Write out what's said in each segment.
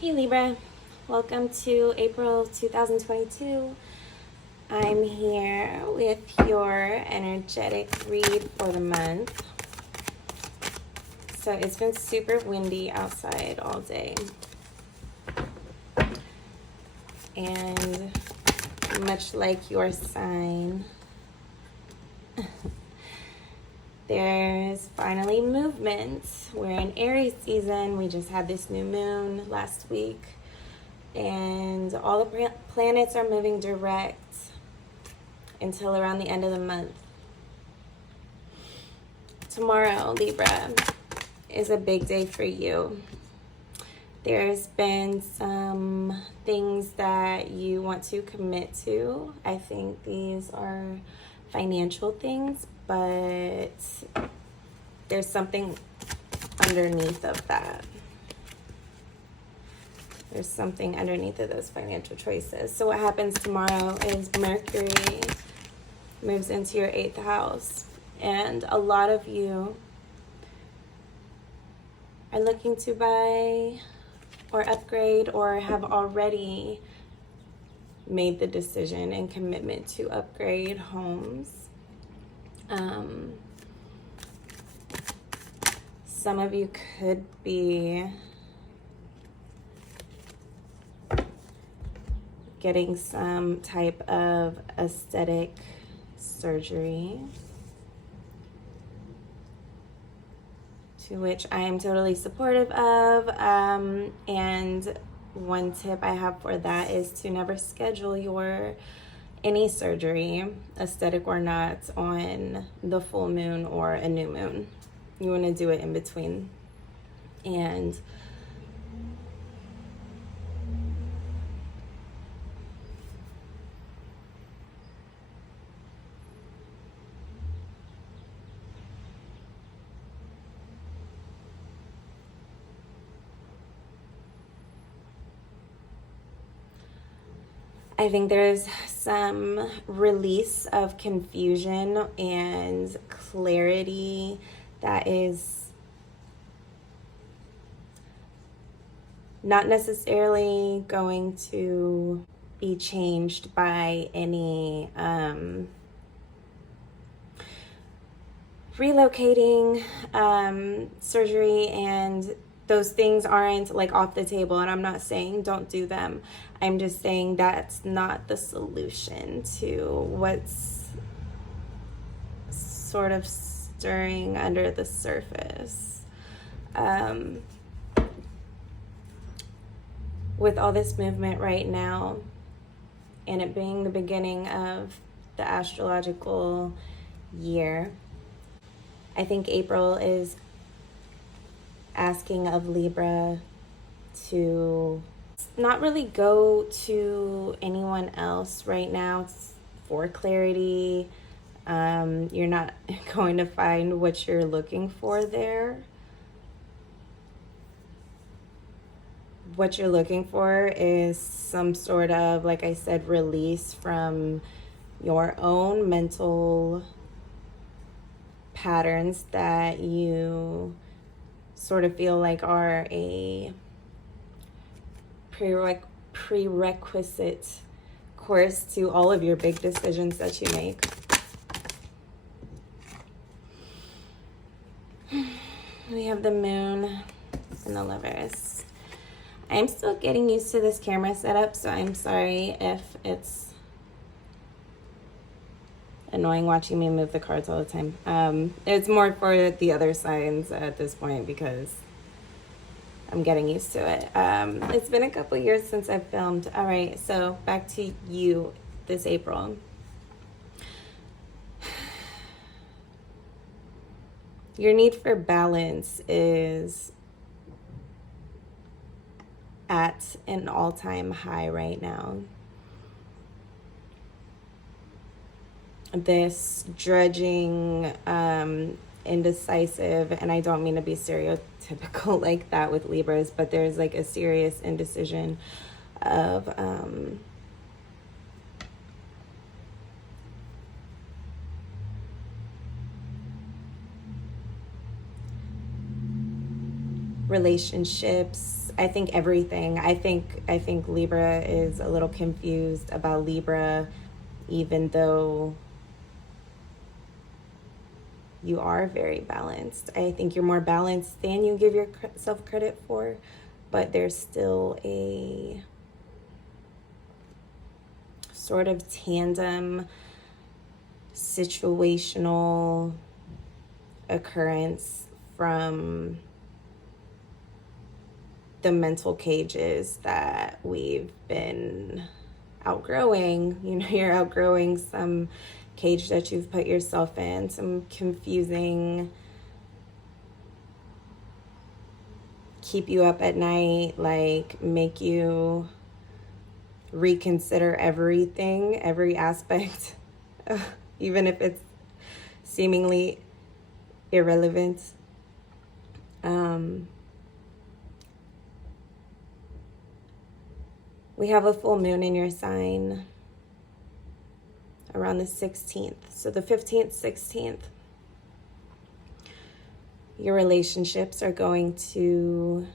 Hey Libra, welcome to April 2022. I'm here with your energetic read for the month. So it's been super windy outside all day. And much like your sign, there's finally movement. We're in Aries season. We just had this new moon last week. And all the planets are moving direct until around the end of the month. Tomorrow, Libra, is a big day for you. There's been some things that you want to commit to. I think these are financial things, but there's something underneath of that. There's something underneath of those financial choices. So what happens tomorrow is Mercury moves into your 8th house. And a lot of you are looking to buy or upgrade or have already made the decision and commitment to upgrade homes. Some of you could be getting some type of aesthetic surgery, to which I am totally supportive of. And one tip I have for that is to never schedule any surgery, aesthetic or not, on the full moon or a new moon. You want to do it in between. And I think there's some release of confusion and clarity that is not necessarily going to be changed by any relocating, surgery, and those things aren't like off the table. And I'm not saying don't do them. I'm just saying that's not the solution to what's sort of stirring under the surface. With all this movement right now, and it being the beginning of the astrological year, I think April is asking of Libra to not really go to anyone else right now for clarity. You're not going to find what you're looking for there. What you're looking for is some sort of, like I said, release from your own mental patterns that you sort of feel like are a prerequisite course to all of your big decisions that you make. We have the moon and the lovers. I'm still getting used to this camera setup, so I'm sorry if it's annoying watching me move the cards all the time. It's more for the other signs at this point because I'm getting used to it. It's been a couple years since I've filmed. All right, so back to you this April. Your need for balance is at an all-time high right now. This drudging, indecisive, and I don't mean to be stereotypical like that with Libras, but there's like a serious indecision of relationships. I think everything. I think Libra is a little confused about Libra, even though you are very balanced. I think you're more balanced than you give yourself credit for, but there's still a sort of tandem situational occurrence from the mental cages that we've been outgrowing. You know, you're outgrowing some cage that you've put yourself in, some confusing, keep you up at night, like make you reconsider everything, every aspect, even if it's seemingly irrelevant. We have a full moon in your sign around the 16th. So the 15th, 16th, your relationships are going to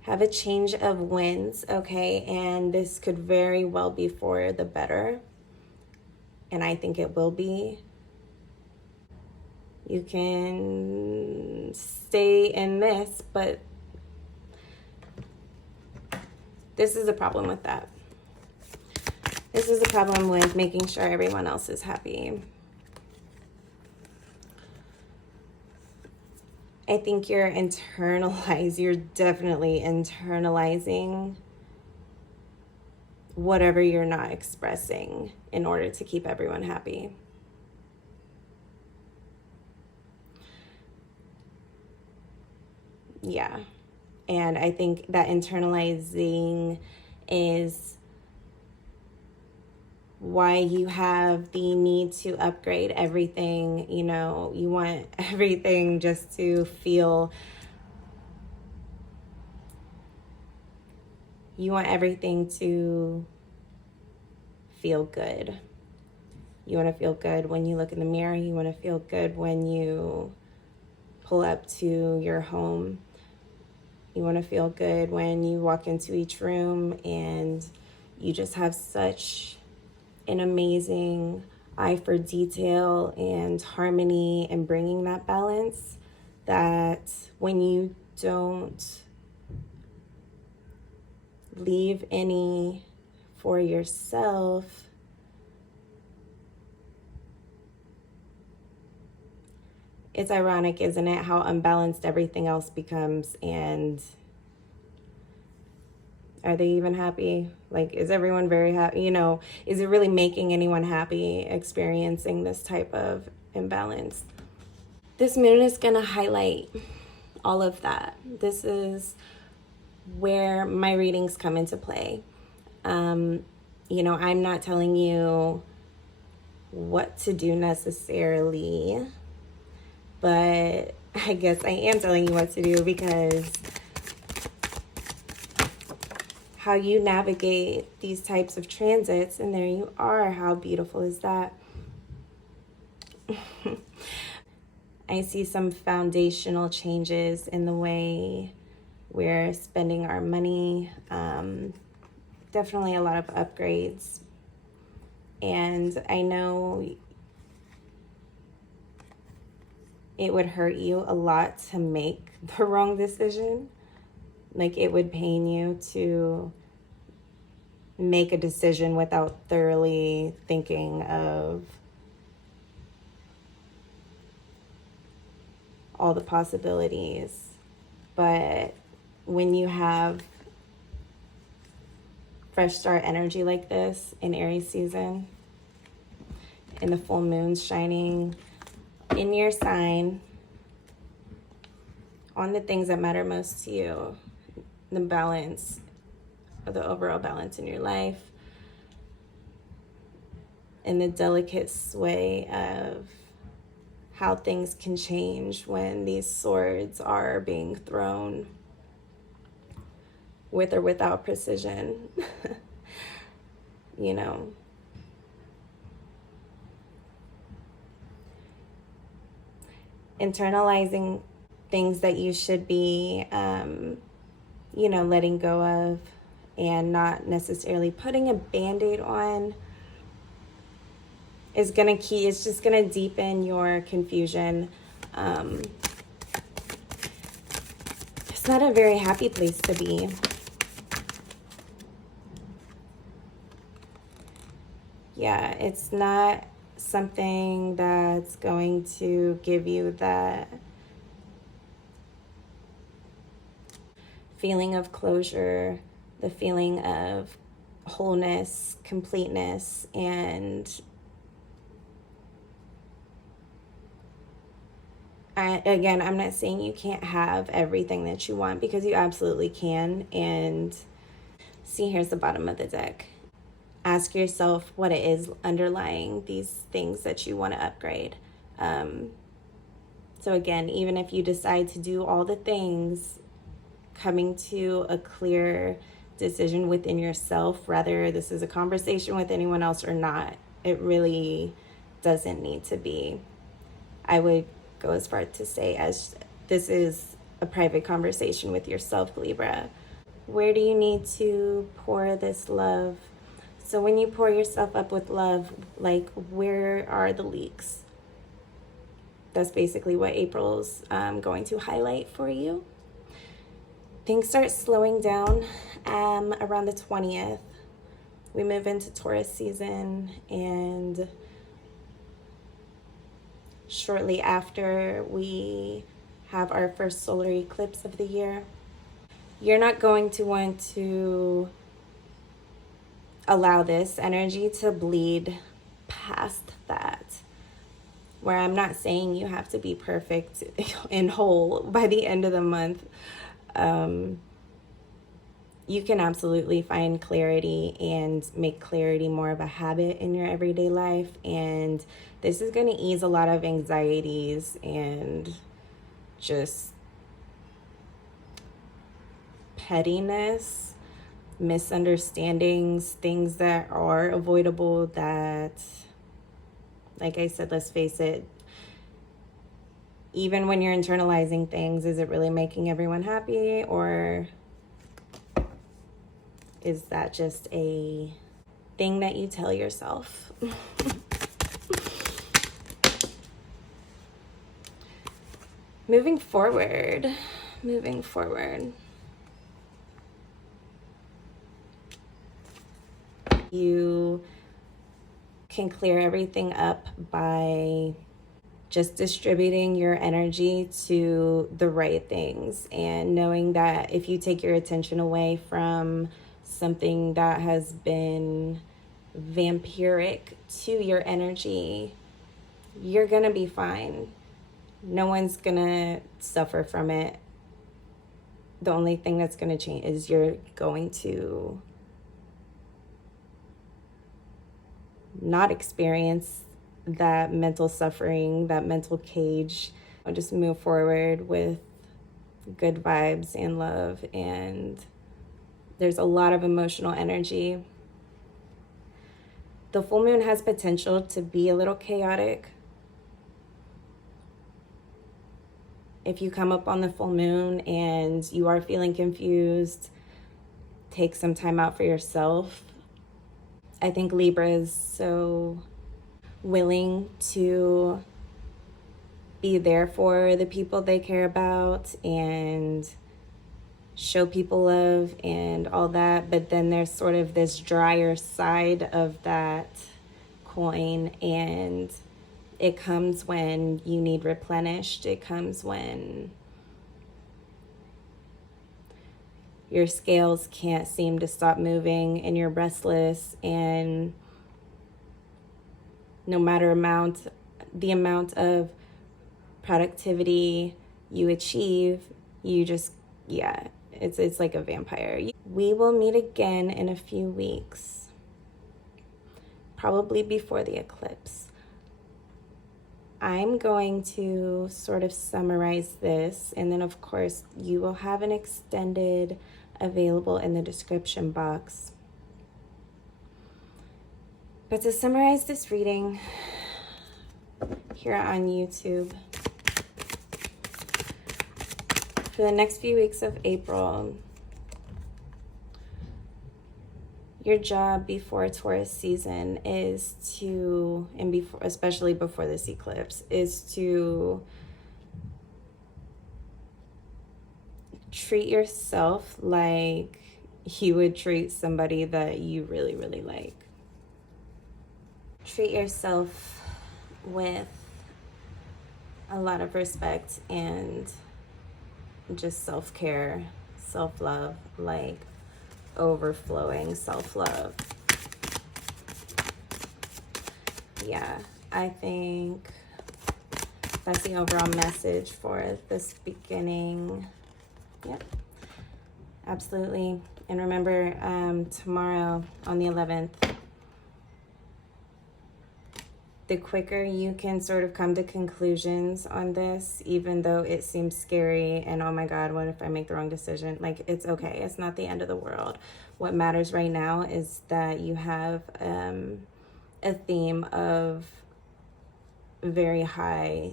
have a change of winds, okay? And this could very well be for the better. And I think it will be. You can stay in this, but this is a problem with that. This is a problem with making sure everyone else is happy. I think you're definitely internalizing whatever you're not expressing in order to keep everyone happy. Yeah. And I think that internalizing is why you have the need to upgrade everything. You know, you want everything just to feel, you want everything to feel good. You want to feel good when you look in the mirror. You want to feel good when you pull up to your home. You want to feel good when you walk into each room, and you just have such an amazing eye for detail and harmony and bringing that balance, that when you don't leave any for yourself, it's ironic, isn't it, how unbalanced everything else becomes. And are they even happy? Like, is everyone very happy? You know, is it really making anyone happy experiencing this type of imbalance? This moon is going to highlight all of that. This is where my readings come into play. You know, I'm not telling you what to do necessarily, but I guess I am telling you what to do, because how you navigate these types of transits, and there you are. How beautiful is that? I see some foundational changes in the way we're spending our money. Definitely a lot of upgrades. And I know it would hurt you a lot to make the wrong decision. Like, it would pain you to make a decision without thoroughly thinking of all the possibilities. But when you have fresh start energy like this in Aries season, and the full moon's shining in your sign on the things that matter most to you, the balance, or the overall balance in your life, and the delicate sway of how things can change when these swords are being thrown with or without precision. You know, internalizing things that you should be, letting go of, and not necessarily putting a band-aid on it's just gonna deepen your confusion. It's not a very happy place to be. Yeah, it's not something that's going to give you that feeling of closure, the feeling of wholeness, completeness, and again, I'm not saying you can't have everything that you want, because you absolutely can. And see, here's the bottom of the deck. Ask yourself what it is underlying these things that you want to upgrade. So again, even if you decide to do all the things, coming to a clear decision within yourself, whether this is a conversation with anyone else or not, it really doesn't need to be. I would go as far to say as this is a private conversation with yourself, Libra. Where do you need to pour this love? So when you pour yourself up with love, like, where are the leaks? That's basically what April's going to highlight for you. Things start slowing down around the 20th. We move into Taurus season, and shortly after we have our first solar eclipse of the year. You're not going to want to allow this energy to bleed past that. Where I'm not saying you have to be perfect and whole by the end of the month. You can absolutely find clarity and make clarity more of a habit in your everyday life. And this is going to ease a lot of anxieties and just pettiness, misunderstandings, things that are avoidable that, like I said, let's face it, even when you're internalizing things, is it really making everyone happy, or is that just a thing that you tell yourself? Moving forward. You can clear everything up by just distributing your energy to the right things, and knowing that if you take your attention away from something that has been vampiric to your energy, you're gonna be fine. No one's gonna suffer from it. The only thing that's gonna change is you're going to not experience that mental suffering, that mental cage. I'll just move forward with good vibes and love. And there's a lot of emotional energy. The full moon has potential to be a little chaotic. If you come up on the full moon and you are feeling confused, take some time out for yourself. I think Libra is so willing to be there for the people they care about and show people love and all that, but then there's sort of this drier side of that coin, and it comes when you need replenished. It comes when your scales can't seem to stop moving and you're restless, and no matter the amount of productivity you achieve, you just, it's like a vampire. We will meet again in a few weeks, probably before the eclipse. I'm going to sort of summarize this, and then of course you will have an extended available in the description box. But to summarize this reading here on YouTube, For the next few weeks of April, your job before Taurus season is to, and before, especially before this eclipse, is to treat yourself like you would treat somebody that you really, really like. Treat yourself with a lot of respect and just self-care, self-love, like overflowing self-love. Yeah, I think that's the overall message for this beginning. Yep, absolutely. And remember, tomorrow on the 11th, the quicker you can sort of come to conclusions on this, even though it seems scary and oh my God, what if I make the wrong decision? Like, it's okay. It's not the end of the world. What matters right now is that you have a theme of very high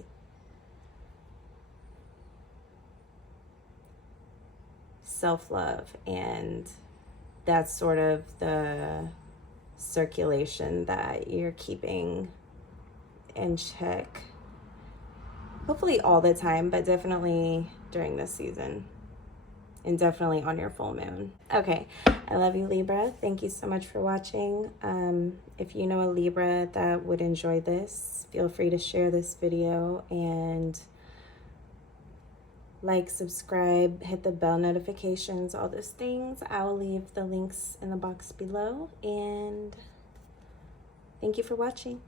self-love, and that's sort of the circulation that you're keeping in check, hopefully all the time, but definitely during this season, and definitely on your full moon. Okay, I love you, Libra. Thank you so much for watching. If you know a Libra that would enjoy this, feel free to share this video and like, subscribe, hit the bell notifications, all those things. I will leave the links in the box below, and thank you for watching.